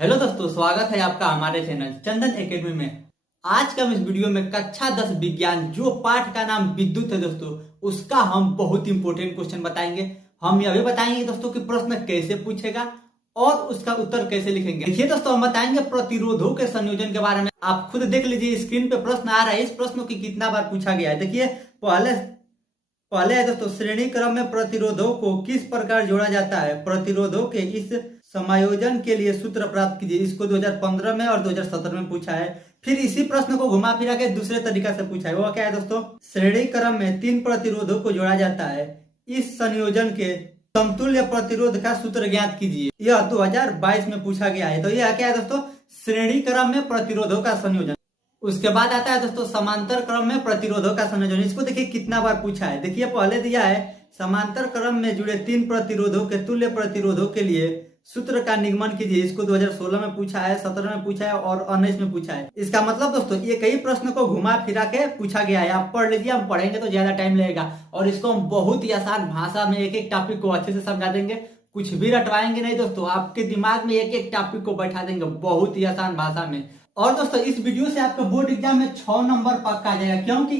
Hello दोस्तों, स्वागत है आपका हमारे चैनल चंदन एकेडमी में। आज का हम इस वीडियो में कक्षा 10 विज्ञान जो पाठ का नाम विद्युत है दोस्तों, उसका हम बहुत इंपॉर्टेंट क्वेश्चन बताएंगे। हम यह भी बताएंगे दोस्तों कि प्रश्न कैसे पूछेगा और उसका उत्तर कैसे लिखेंगे। देखिए दोस्तों, हम बताएंगे प्रतिरोधों के संयोजन के बारे में। आप खुद देख लीजिए, स्क्रीन पे प्रश्न आ रहा है। इस प्रश्न को कितना बार पूछा गया है देखिए। पहले है दोस्तों, श्रेणी क्रम में प्रतिरोधों को किस प्रकार जोड़ा जाता है। प्रतिरोधों के इस समायोजन के लिए सूत्र प्राप्त कीजिए। इसको 2015 में और 2017 में पूछा है। फिर इसी प्रश्न को घुमा फिरा के दूसरे तरीका से पूछा है। वो क्या है दोस्तों, श्रेणी क्रम में 3 प्रतिरोधों को जोड़ा जाता है। इस संयोजन के समतुल्य प्रतिरोध का सूत्र ज्ञात कीजिए। यह 2022 में पूछा गया है। तो यह क्या है दोस्तों, श्रेणी क्रम में प्रतिरोधों का संयोजन। उसके बाद आता है दोस्तों समांतर क्रम में प्रतिरोधों का संयोजन। इसको देखिए कितना बार पूछा है। देखिए पहले दिया है समांतर क्रम में जुड़े 3 प्रतिरोधों के तुल्य प्रतिरोधों के लिए सूत्र का निगमन कीजिए। इसको 2016 में पूछा है, 17 में पूछा है और 19 में पूछा है। इसका मतलब दोस्तों ये कई प्रश्न को घुमा फिरा के पूछा गया है। आप पढ़ लीजिए, हम पढ़ेंगे तो ज्यादा टाइम लगेगा और इसको हम बहुत ही आसान भाषा में एक एक टॉपिक को अच्छे से समझा देंगे। कुछ भी रटवाएंगे नहीं दोस्तों, आपके दिमाग में एक एक टॉपिक को बैठा देंगे बहुत ही आसान भाषा में। और दोस्तों इस वीडियो से आपका बोर्ड एग्जाम में 6 नंबर पक्का आ जाएगा, क्योंकि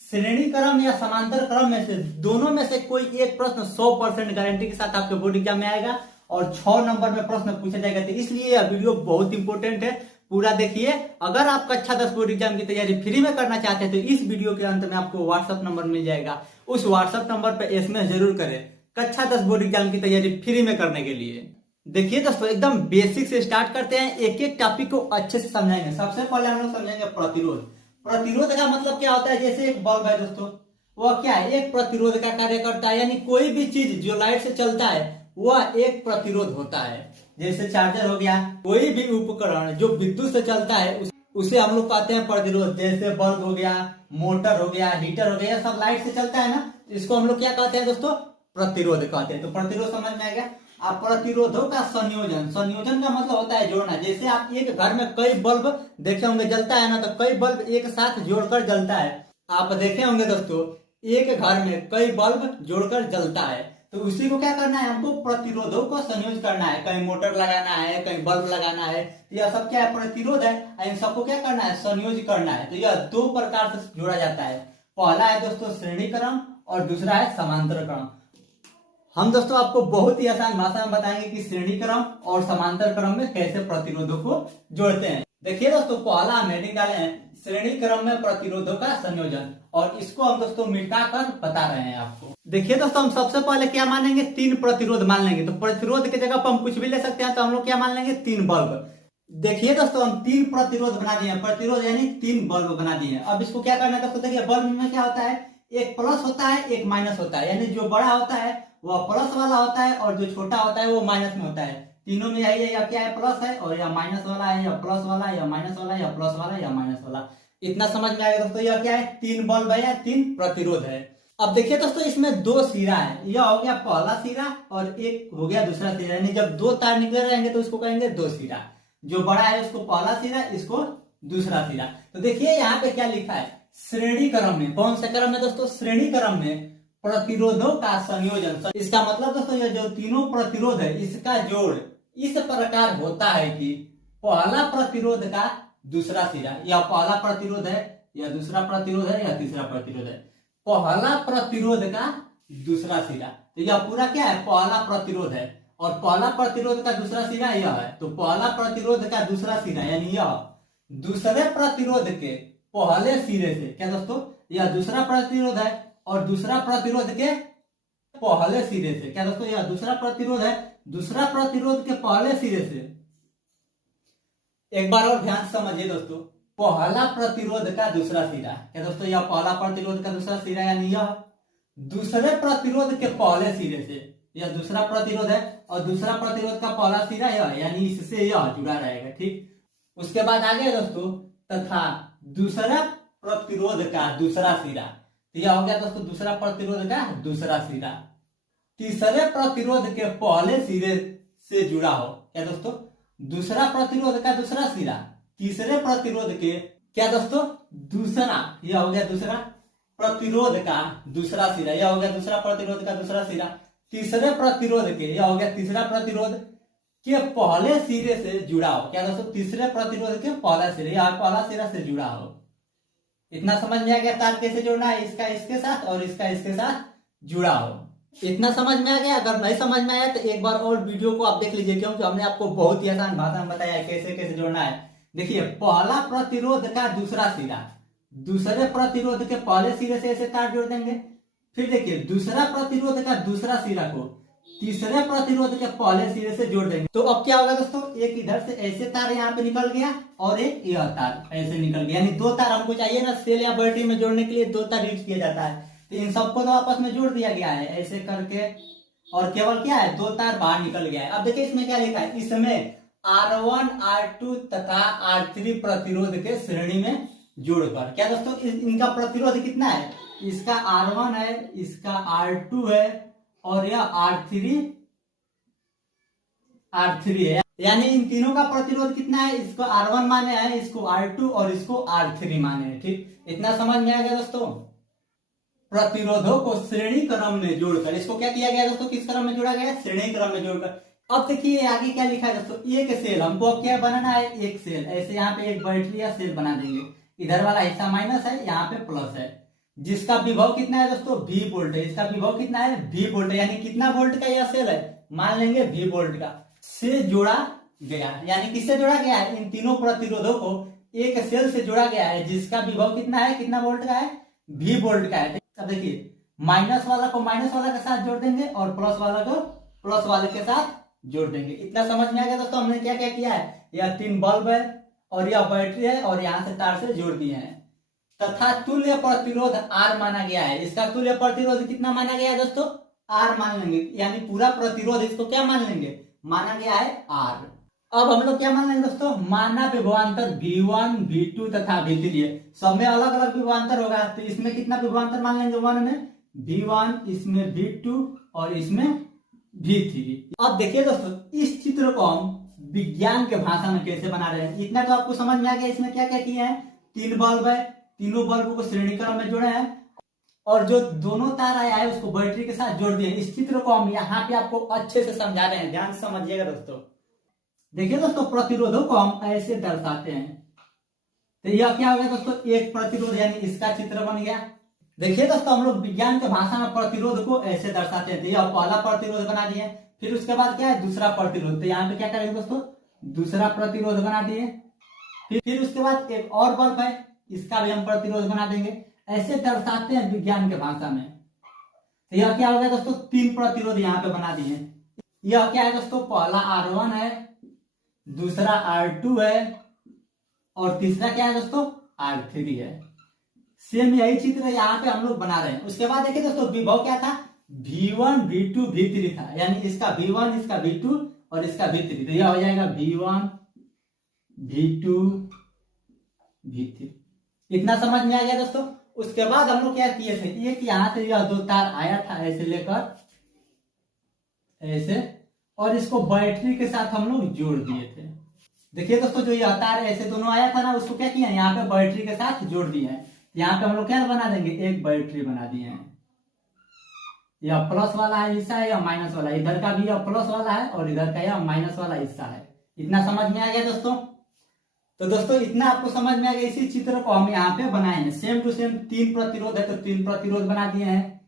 श्रेणी क्रम या समांतर क्रम में से दोनों में से कोई एक प्रश्न 100% गारंटी के साथ आपके बोर्ड एग्जाम में आएगा और 6 नंबर में प्रश्न पूछा जाएगा। तो इसलिए यह वीडियो बहुत इंपॉर्टेंट है, पूरा देखिए। अगर आप कक्षा 10 बोर्ड एग्जाम की तैयारी फ्री में करना चाहते हैं तो इस वीडियो के अंत में आपको व्हाट्सएप नंबर मिल जाएगा। उस व्हाट्सएप नंबर पर एसएमएस जरूर करें कक्षा 10 बोर्ड एग्जाम की तैयारी फ्री में करने के लिए। देखिए दोस्तों, एकदम बेसिक से स्टार्ट करते हैं, एक एक टॉपिक को अच्छे से समझाएंगे। सबसे पहले हम लोग समझेंगे प्रतिरोध। प्रतिरोध का मतलब क्या होता है, जैसे एक बल्ब है दोस्तों, वह क्या है, एक प्रतिरोध का कार्य करता है। यानी कोई भी चीज जो लाइट से चलता है वह एक प्रतिरोध होता है। जैसे चार्जर हो गया, कोई भी उपकरण जो विद्युत से चलता है उसे हम लोग कहते हैं प्रतिरोध। जैसे बल्ब हो गया, मोटर हो गया, हीटर हो गया, सब लाइट से चलता है ना, इसको हम लोग क्या कहते हैं दोस्तों, प्रतिरोध कहते हैं। तो प्रतिरोध समझ में आएगा। आप प्रतिरोधों का संयोजन, संयोजन का मतलब होता है जोड़ना। जैसे आप एक घर में कई बल्ब देखे होंगे जलता है ना, तो कई बल्ब एक साथ जोड़कर जलता है। आप देखे होंगे दोस्तों, एक घर में कई बल्ब जोड़कर जलता है। तो उसी को क्या करना है, हमको प्रतिरोधों को संयोज करना है। कहीं मोटर लगाना है, कहीं बल्ब लगाना है, यह सब क्या है, प्रतिरोध है। इन सबको क्या करना है, संयोज करना है। तो यह 2 प्रकार से जोड़ा जाता है। पहला है दोस्तों श्रेणी क्रम और दूसरा है समांतर क्रम। हम दोस्तों आपको बहुत ही आसान भाषा में बताएंगे कि श्रेणी क्रम और समांतर क्रम में कैसे प्रतिरोधों को जोड़ते हैं। देखिए दोस्तों, पहला हम हेडिंग डाले हैं श्रेणी क्रम में प्रतिरोधों का संयोजन, और इसको हम दोस्तों मिटाकर बता रहे हैं आपको। देखिए दोस्तों, हम सबसे पहले क्या मानेंगे, 3 प्रतिरोध मान लेंगे। तो प्रतिरोध की जगह पर हम कुछ भी ले सकते हैं, तो हम लोग क्या मान लेंगे, 3 बल्ब। देखिए दोस्तों, हम 3 प्रतिरोध बना दिए हैं। प्रतिरोध यानी 3 बल्ब बना दिए हैं। अब इसको क्या करना है दोस्तों, देखिए बल्ब में क्या होता है, एक प्लस होता है, एक माइनस होता है। यानी जो बड़ा होता है वह प्लस वाला होता है और जो छोटा होता है वो माइनस में होता है। तीनों में यही है, या क्या है, प्लस है, और या माइनस वाला है, या प्लस वाला, या माइनस वाला, या प्लस वाला, या माइनस वाला। इतना समझ में आएगा दोस्तों। यह क्या है, 3 बल्ब है या 3 प्रतिरोध है। अब देखिए दोस्तों, इसमें 2 सिरा है। यह हो गया पहला सिरा और एक हो गया दूसरा सिरा। यानी जब 2 तार निकले रहेंगे तो उसको कहेंगे 2 सिरा। जो बड़ा है उसको पहला सिरा, इसको दूसरा सिरा। तो देखिए यहाँ पे क्या लिखा है, श्रेणी क्रम में। कौन से क्रम में दोस्तों, श्रेणी क्रम में प्रतिरोधों का संयोजन। इसका मतलब दोस्तों ये जो तीनों प्रतिरोध है इसका जोड़ इस प्रकार होता है कि पहला प्रतिरोध का दूसरा सिरा, या पहला प्रतिरोध है या दूसरा प्रतिरोध है या तीसरा प्रतिरोध है, पहला प्रतिरोध का दूसरा सिरा। तो यह पूरा क्या है, पहला प्रतिरोध है, और पहला प्रतिरोध का दूसरा सिरा यह है। तो पहला प्रतिरोध का दूसरा सिरा यानी यह दूसरे प्रतिरोध के पहले सिरे से, क्या दोस्तों, यह दूसरा प्रतिरोध है और दूसरा प्रतिरोध के पहले सिरे से, क्या दोस्तों, यह दूसरा प्रतिरोध है, दूसरा प्रतिरोध के पहले सिरे से। एक बार और ध्यान से समझिए दोस्तों, पहला प्रतिरोध का दूसरा सिरा, क्या दोस्तों, यह पहला प्रतिरोध का दूसरा सिरा यानी यह दूसरे प्रतिरोध के पहले सिरे से, यह दूसरा प्रतिरोध है और दूसरा प्रतिरोध का पहला सिरा यह, यानी इससे यह जुड़ा रहेगा। ठीक, उसके बाद आगे दोस्तों, तथा दूसरा प्रतिरोध का दूसरा सिरा, तो यह हो गया दोस्तों दूसरा प्रतिरोध का दूसरा सिरा तीसरे प्रतिरोध के पहले सिरे से जुड़ा हो। क्या दोस्तों, दूसरा प्रतिरोध का दूसरा सिरा तीसरे प्रतिरोध के, क्या दोस्तों, दूसरा, यह हो गया दूसरा प्रतिरोध का दूसरा सिरा, यह हो गया दूसरा प्रतिरोध का दूसरा सिरा तीसरे प्रतिरोध के, यह हो गया तीसरा प्रतिरोध के पहले सिरे से जुड़ा हो। क्या दोस्तों, तीसरे प्रतिरोध के पहला सिरे या पहला सिरा से जुड़ा हो। इतना समझ में आ गया तार कैसे जोड़ना है, इसका इसके साथ और इसका इसके साथ जुड़ा हो। इतना समझ में आ गया। अगर नहीं समझ में आया तो एक बार और वीडियो को आप देख लीजिए, क्योंकि हमने आपको बहुत ही आसान भाषा में बताया है कैसे कैसे जोड़ना है। देखिए, पहला प्रतिरोध का दूसरा सिरा दूसरे प्रतिरोध के पहले सिरे से ऐसे तार जोड़ देंगे। फिर देखिए, दूसरा प्रतिरोध का दूसरा सिरा को तीसरे प्रतिरोध के पहले सिरे से जोड़ देंगे। तो अब क्या होगा दोस्तों, एक इधर से ऐसे तार यहाँ पे निकल गया और एक यह तार ऐसे निकल गया। यानी दो तार हमको चाहिए ना, सेल या बैटरी में जोड़ने के लिए दो तार यूज किया जाता है। तो इन सबको तो आपस में जोड़ दिया गया है ऐसे करके, और केवल क्या है, दो तार बाहर निकल गया है। अब देखिए इसमें क्या लिखा है, इसमें R1 R2 तथा R3 प्रतिरोध के श्रेणी में जोड़कर। क्या दोस्तों, इनका प्रतिरोध कितना है, इसका R1 है, इसका R2 है और यह R3 है। यानी इन तीनों का प्रतिरोध कितना है, इसको R1 माने हैं, इसको R2 और इसको R3 माने हैं। ठीक, इतना समझ में आ गया दोस्तों। प्रतिरोधों को श्रेणी क्रम में जोड़कर, इसको क्या किया गया दोस्तों, किस क्रम में जोड़ा गया, श्रेणी क्रम में जोड़कर। अब देखिए आगे क्या लिखा है दोस्तों, एक सेल हमको अब क्या बनाना है, एक सेल। ऐसे यहाँ पे एक बैटरी या सेल बना देंगे। इधर वाला हिस्सा माइनस है, यहाँ पे प्लस है, जिसका विभव कितना है दोस्तों, V वोल्ट है। इसका विभव कितना है, V वोल्ट है। यानी कितना वोल्ट का यह सेल है, मान लेंगे V वोल्ट का, से जोड़ा गया। यानी किससे जोड़ा गया है, इन तीनों प्रतिरोधों को एक सेल से जोड़ा गया है, जिसका विभव कितना है, कितना वोल्ट का है, V वोल्ट का है। अब देखिए, माइनस वाला को माइनस वाला के साथ जोड़ देंगे और प्लस वाला को प्लस वाले के साथ जोड़ देंगे। इतना समझ में आ गया दोस्तों। हमने क्या क्या किया है, यह 3 बल्ब है और यह बैटरी है और यहां से तार से जोड़ दिए हैं। तथा तुल्य प्रतिरोध R माना गया है। इसका तुल्य प्रतिरोध कितना माना गया है दोस्तों, R मान लेंगे। यानी पूरा प्रतिरोध इसको क्या मान लेंगे, माना गया है R। अब हम लोग क्या मान लेंगे दोस्तों, माना विभवांतर V1 V2 तथा V3 है। सब में अलग अलग विभवांतर होगा। तो इसमें कितना विभवांतर मान लेंगे, 1 में V1, इसमें V2 और इसमें V3। अब देखिए दोस्तों, इस चित्र को हम विज्ञान के भाषा में कैसे बना रहे हैं, इतना तो आपको समझ में आ गया। इसमें क्या क्या किया है, 3 बल्ब है, तीनों बल्ब को श्रेणी क्रम में जोड़े हैं और जो दोनों तार आया है उसको बैटरी के साथ जोड़ दिए। इस चित्र को हम यहाँ पे आपको अच्छे से समझा रहे हैं, ध्यान से समझिएगा दोस्तों। देखिए दोस्तों, प्रतिरोधों को हम ऐसे दर्शाते हैं। तो यह क्या हो गया दोस्तों, एक प्रतिरोध, यानी इसका चित्र बन गया। देखिए दोस्तों, हम लोग विज्ञान के भाषा में प्रतिरोध को ऐसे दर्शाते हैं। तो यह पहला प्रतिरोध बना दिए। फिर उसके बाद क्या है, दूसरा प्रतिरोध। तो यहाँ पे क्या करेंगे दोस्तों, दूसरा प्रतिरोध बना दिए। फिर उसके बाद एक और बल्ब है, इसका भी हम प्रतिरोध बना देंगे। ऐसे दर्शाते हैं विज्ञान के भाषा में। तो यह क्या हो गया दोस्तों, 3 प्रतिरोध यहाँ पे बना दिए। यह क्या है दोस्तों, पहला R1 है, दूसरा R2 है और तीसरा क्या है दोस्तों, R3 है। सेम यही चित्र यहाँ पे हम लोग बना रहे हैं। उसके बाद देखिए दोस्तों, विभव क्या था, V1 V2 V3 था। यानी इसका V1, इसका V2 और इसका V3। तो यह हो जाएगा V1 V2 V3। इतना समझ में आ गया दोस्तों। उसके बाद हम लोग क्या किए थे, एक यहां से यह 2 तार आया था ऐसे लेकर ऐसे, और इसको बैटरी के साथ हम लोग जोड़ दिए थे। देखिए दोस्तों, जो यह तार ऐसे दोनों आया था ना, उसको क्या किया, यहाँ पे बैटरी के साथ जोड़ दिए हैं। यहाँ पे हम लोग क्या बना देंगे, एक बैटरी बना दिए हैं। यह प्लस वाला है हिस्सा है, यह माइनस वाला, इधर का भी यह प्लस वाला है और इधर का यह माइनस वाला हिस्सा है। इतना समझ में आ गया दोस्तों। तो दोस्तों, इतना आपको समझ में आ गया। इसी चित्र को हम यहाँ पे बनाए हैं, सेम टू सेम 3 प्रतिरोध है तो 3 प्रतिरोध बना दिए हैं।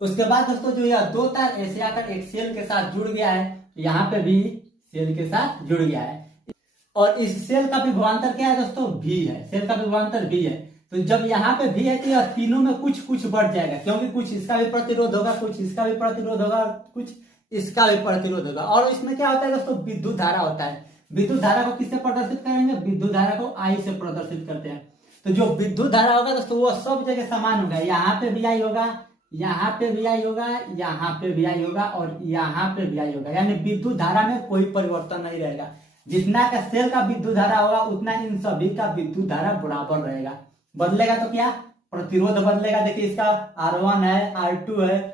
उसके बाद दोस्तों, जो यह 2 तार ऐसे आकर एक सेल के साथ जुड़ गया है, यहाँ पे भी सेल के साथ जुड़ गया है। और इस सेल का विभवांतर क्या है दोस्तों, V है। सेल का विभवांतर V है। तो जब यहाँ पे V है तो यह तीनों में कुछ कुछ बढ़ जाएगा, क्योंकि कुछ इसका भी प्रतिरोध होगा, कुछ इसका भी प्रतिरोध होगा, कुछ इसका भी प्रतिरोध होगा। और इसमें क्या होता है दोस्तों, विद्युत धारा होता है। विद्युत धारा को किससे प्रदर्शित करेंगे, विद्युत धारा को I से प्रदर्शित करते हैं। तो जो विद्युत धारा होगा दोस्तों, वो सब जगह समान होगा। यहाँ पे VI होगा, यहाँ पे VI होगा, यहाँ पे VI होगा और यहाँ पे VI होगा। यानी विद्युत धारा में कोई परिवर्तन नहीं रहेगा। जितना का सेल का विद्युत धारा होगा, उतना इन सभी का विद्युत धारा बराबर रहेगा। बदलेगा तो क्या, प्रतिरोध बदलेगा। देखिए, इसका R1 है, R2 है,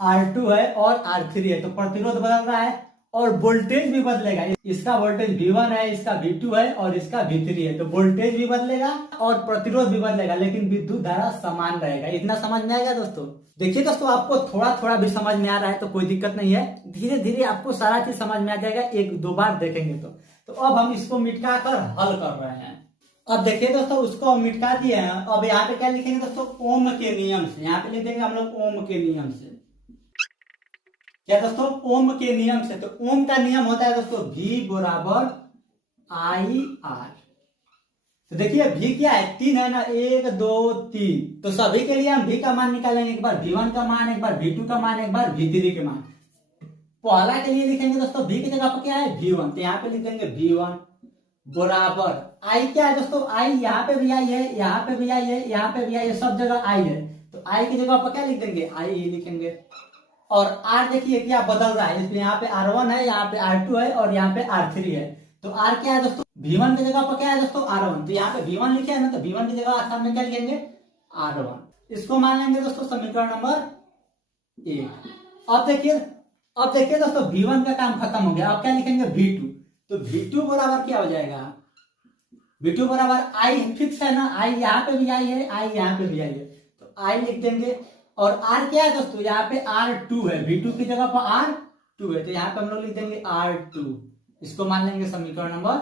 R2 है और R3 है, तो प्रतिरोध बदल रहा है। और वोल्टेज भी बदलेगा। इसका वोल्टेज V1 है, इसका V2 है और इसका V3 है, तो वोल्टेज भी बदलेगा और प्रतिरोध भी बदलेगा, लेकिन विद्युत धारा समान रहेगा। इतना समझ में आएगा दोस्तों। देखिए दोस्तों, आपको थोड़ा थोड़ा भी समझ में आ रहा है तो कोई दिक्कत नहीं है, धीरे धीरे आपको सारा चीज समझ में आ जाएगा, एक दो बार देखेंगे तो अब हम इसको मिटका कर हल कर रहे हैं। अब देखिए दोस्तों, उसको हम मिटका दिए हैं। अब यहाँ पे क्या लिखेंगे दोस्तों, ओम के नियम से। यहाँ पे लिख देंगे हम लोग ओम के नियम से। क्या दोस्तों, ओम के नियम से। तो ओम का नियम होता है दोस्तों V बराबर IR। तो देखिए V क्या है, 3 है ना, 1 2 3। तो सभी के लिए हम V का मान निकालेंगे, एक बार V1 का मान, एक बार V2 का मान, एक बार V3 के मान। पहला के लिए लिखेंगे दोस्तों V की जगह पर क्या है V1, तो यहाँ पे लिख देंगे V1 बराबर I क्या है दोस्तों, I यहाँ पे भी I है, यहाँ पे भी I है, यहाँ पे भी I है, सब जगह I है। तो I की जगह पर क्या लिख देंगे, I ही लिखेंगे। और R देखिए क्या बदल रहा है, इसलिए यहाँ पे R1 है, यहाँ पे R2 है और यहाँ पे R3 है। तो R क्या है दोस्तों, V1 की जगह पर क्या है दोस्तों R1, तो यहाँ पे V1 लिखे है ना, तो V1 की जगह सामने क्या लिखेंगे R1। इसको मान लेंगे दोस्तों समीकरण नंबर 1। अब देखिए दोस्तों, V1 का काम खत्म हो गया। अब क्या लिखेंगे V2। तो V2 बराबर क्या हो जाएगा, V2 बराबर I फिक्स है ना, I यहाँ पे भी I है, I यहाँ पे भी I है, तो I लिख देंगे। और R क्या है दोस्तों, यहाँ पे R2 है, V2 की जगह पर R2 है, तो यहाँ पे हम लोग लिख देंगे R2। इसको मान लेंगे समीकरण नंबर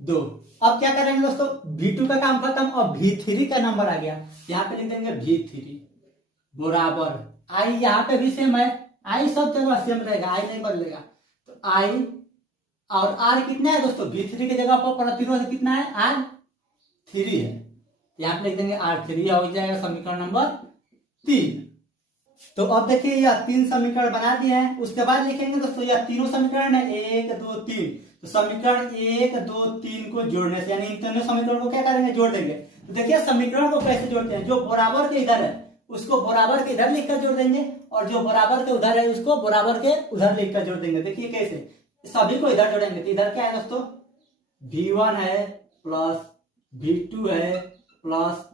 2। अब क्या करेंगे दोस्तों, V2 का काम खत्म, अब V3 का नंबर आ गया, यहाँ पे लिख देंगे V3 बराबर I यहाँ पे भी सेम है, I सब जगह सेम रहेगा, I नहीं बदलेगा। तो I और R कितना है दोस्तों, V3 की जगह पर प्रतिरोध कितना है, R3 है, यहाँ पे लिख देंगे R3 हो जाएगा समीकरण नंबर 3। तो अब देखिए यह 3 समीकरण बना दिए हैं। उसके बाद लिखेंगे दोस्तों यह तीनों समीकरण है 1 2 3। तो समीकरण 1 2 3 को जोड़ने से, यानी इन तीनों समीकरण को क्या करेंगे, जोड़ देंगे। तो देखिए समीकरण को कैसे जोड़ते हैं, जो बराबर के इधर है उसको बराबर के इधर लिखकर जोड़ देंगे, और जो बराबर के उधर है उसको बराबर के उधर लिखकर जोड़ देंगे। देखिए कैसे, सभी को इधर जोड़ेंगे। तो इधर क्या है दोस्तों, V1 है प्लस V2 है प्लस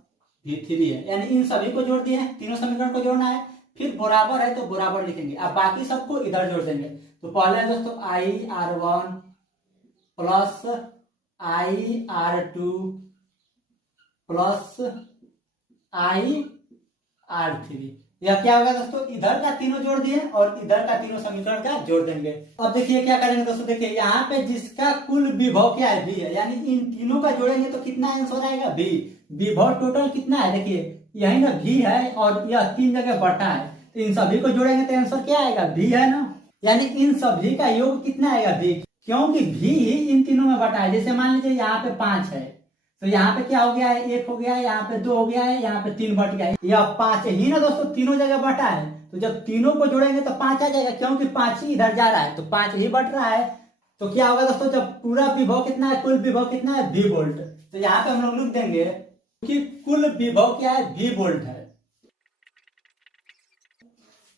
V3 है, यानी इन सभी को जोड़ दिए हैं, तीनों समीकरण को जोड़ना है। फिर बराबर है तो बराबर लिखेंगे, अब बाकी सबको इधर जोड़ देंगे। तो पहले दोस्तों IR1 plus IR2 plus IR3। यह क्या होगा दोस्तों, इधर का तीनों जोड़ दिए और इधर का तीनों समीकरण का जोड़ देंगे। अब देखिए क्या करेंगे दोस्तों, देखिए यहाँ पे जिसका कुल विभव क्या है V है, यानी इन तीनों का जोड़ेंगे तो कितना आंसर आएगा V। विभव टोटल कितना है, देखिए यही ना V है और यह 3 जगह बटा है, तो इन सभी को जोड़ेंगे तो आंसर क्या आएगा V है ना, यानी इन सभी का योग कितना आएगा V, क्योंकि V ही इन तीनों में बटा है। जैसे मान लीजिए यहाँ पे 5 है, तो यहाँ पे क्या हो गया है, 1 हो गया है, यहाँ पे 2 हो गया है, यहाँ पे 3 बट गया है, यह 5 ही ना दोस्तों, तीनों जगह बटा है। तो जब तीनों को जोड़ेंगे तो 5 आ जाएगा, क्योंकि 5 ही इधर जा रहा है तो 5 ही बट रहा है। तो क्या होगा दोस्तों, जब पूरा विभव कितना है, कुल विभव कितना है V वोल्ट, तो यहाँ पे हम लोग लिख देंगे कि कुल विभव क्या है V वोल्ट है।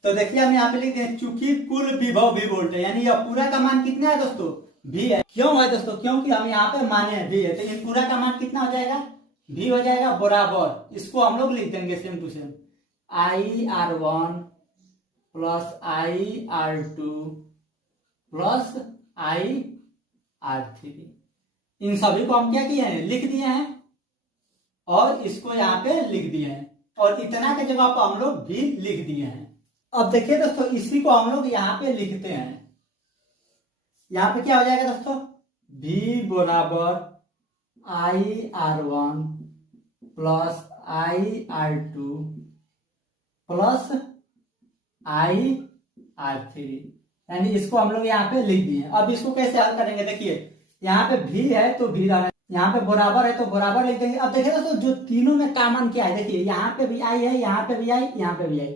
तो देखिए हम यहाँ पे लिख दें, चूंकि कुल विभव V वोल्ट है, यानी यह पूरा का मान कितना है दोस्तों V है। क्यों है दोस्तों, क्योंकि हम यहाँ पे माने V है, तो ये पूरा का मान कितना हो जाएगा V हो जाएगा बराबर, इसको हम लोग लिख देंगे same to same IR1 plus IR2 plus IR3। इन सभी को हम क्या किए हैं, लिख दिए हैं और इसको यहाँ पे लिख दिए हैं, और इतना के जगह पर हम लोग भी लिख दिए हैं। अब देखिए दोस्तों, इसी को हम लोग यहाँ पे लिखते हैं। यहाँ पे क्या हो जाएगा दोस्तों, V बराबर IR1 plus IR2 plus IR3, यानी इसको हम लोग यहाँ पे लिख दिए। अब इसको कैसे हल करेंगे, देखिए यहाँ पे V है तो V रहना, यहाँ पे बराबर है तो बराबर लिख देंगे। अब देखिए दोस्तों, जो तीनों में कॉमन क्या है, देखिए यहाँ पे भी I है, यहाँ पे भी I, यहाँ पे भी I,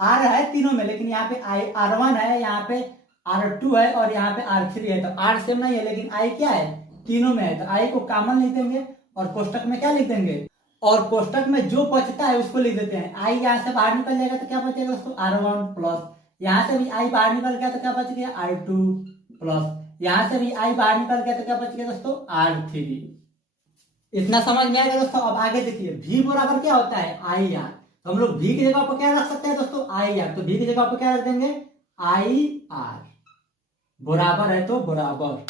R है तीनों में, लेकिन यहाँ पे R1 है, यहाँ पे R2 है और यहाँ पे R3 है। तो R सेम नहीं है, लेकिन I क्या है, तीनों में है, तो I को कॉमन लिख देंगे और कोष्टक में क्या लिख देंगे, और कोष्टक में जो बचता है उसको लिख देते हैं। I यहाँ से बाहर निकल जाएगा तो क्या बचेगा दोस्तों, R1 प्लस, यहाँ से भी I बाहर निकल गया तो क्या बच गया R2 प्लस, यहाँ से भी I बाहर निकल गया तो क्या बच गया दोस्तों R3। इतना समझ में आएगा दोस्तों। अब आगे देखिए, V बराबर क्या होता है IR, तो हम लोग V की जगह पर क्या रख सकते हैं दोस्तों IR, तो V की जगह पर क्या रख देंगे IR। बराबर है तो बराबर।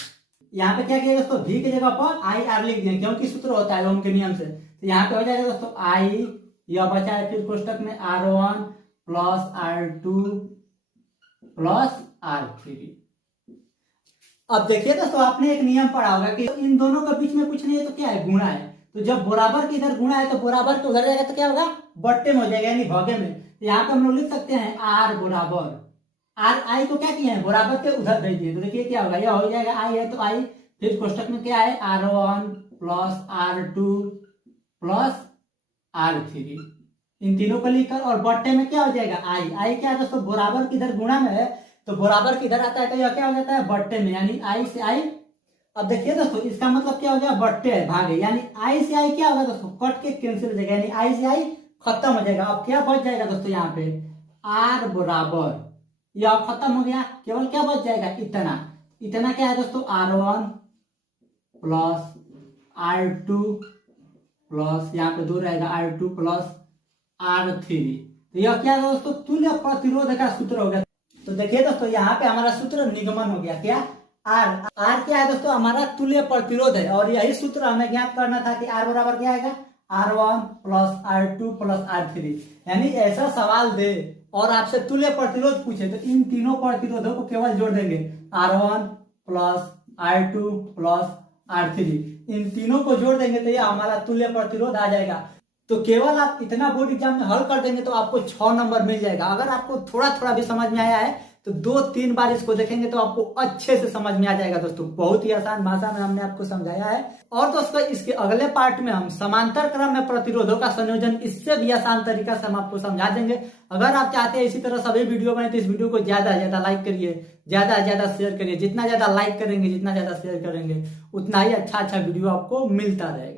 यहाँ पे क्या किया दोस्तों, v की जगह पर आई आर लिख दिए क्योंकि सूत्र होता है ओम के नियम से। तो यहाँ पे हो जाएगा दोस्तों आई, यह बचा है फिर कोष्टक में R1 plus R2 plus R3। अब देखिए दोस्तों, आपने एक नियम पढ़ा होगा कि इन दोनों के बीच में कुछ नहीं है तो क्या है, गुणा है। तो जब बराबर के इधर गुणा है तो बराबर के उधर जाएगा तो क्या होगा, बट्टे में हो जाएगा यानी भागे में। यहाँ पे हम लोग लिख सकते हैं आर बराबर, आर आई को क्या किया है, बराबर के उधर भेज दिए। तो देखिए क्या होगा, यह हो जाएगा आई है तो आई, फिर कोष्टक में क्या है R1 plus R2 plus R3, इन तीनों को लिखकर और बट्टे में क्या हो जाएगा आई। आई क्या है दोस्तों, बराबर के इधर गुणा में है तो बराबर किधर आता है तो यह क्या हो जाता है बट्टे में, यानी आई से आई। अब देखिए दोस्तों, इसका मतलब क्या हो गया, बट्टे है भागे, यानी आई से आई क्या होगा दोस्तों, कट के कैंसिल हो जाएगा, यानी आई से आई खत्म हो जाएगा। अब क्या बच जाएगा दोस्तों, यहाँ पे आर बराबर, यह खत्म हो गया, केवल क्या बच जाएगा, इतना। इतना क्या है दोस्तों, R1 प्लस R2 प्लस यहाँ पे 2 रहेगा R2 प्लस R3। तो यह क्या है दोस्तों, तुल्य प्रतिरोध का सूत्र हो गया। तो देखिए दोस्तों, यहाँ पे हमारा सूत्र निगमन हो गया, क्या आर। आर क्या है दोस्तों, हमारा तुल्य प्रतिरोध है, और यही सूत्र हमें ज्ञात करना था कि आर बराबर क्या आएगा, R1 plus R2 plus R3। यानी ऐसा सवाल दे और आपसे तुल्य प्रतिरोध पूछे तो इन तीनों प्रतिरोधों को केवल जोड़ देंगे, R1 plus R2 plus R3, इन तीनों को जोड़ देंगे तो ये हमारा तुल्य प्रतिरोध आ जाएगा। तो केवल आप इतना बोर्ड एग्जाम में हल कर देंगे तो आपको 6 नंबर मिल जाएगा। अगर आपको थोड़ा थोड़ा भी समझ में आया है तो 2-3 बार इसको देखेंगे तो आपको अच्छे से समझ में आ जाएगा दोस्तों। बहुत ही आसान भाषा में हमने आपको समझाया है। और दोस्तों, इसके अगले पार्ट में हम समांतर क्रम में प्रतिरोधों का संयोजन इससे भी आसान तरीका से हम आपको समझा देंगे। अगर आप चाहते हैं इसी तरह सभी वीडियो बने तो इस वीडियो को ज्यादा से ज्यादा लाइक करिए, ज्यादा से ज्यादा शेयर करिए। जितना ज्यादा लाइक करेंगे, जितना ज्यादा शेयर करेंगे, उतना ही अच्छा वीडियो आपको मिलता रहेगा।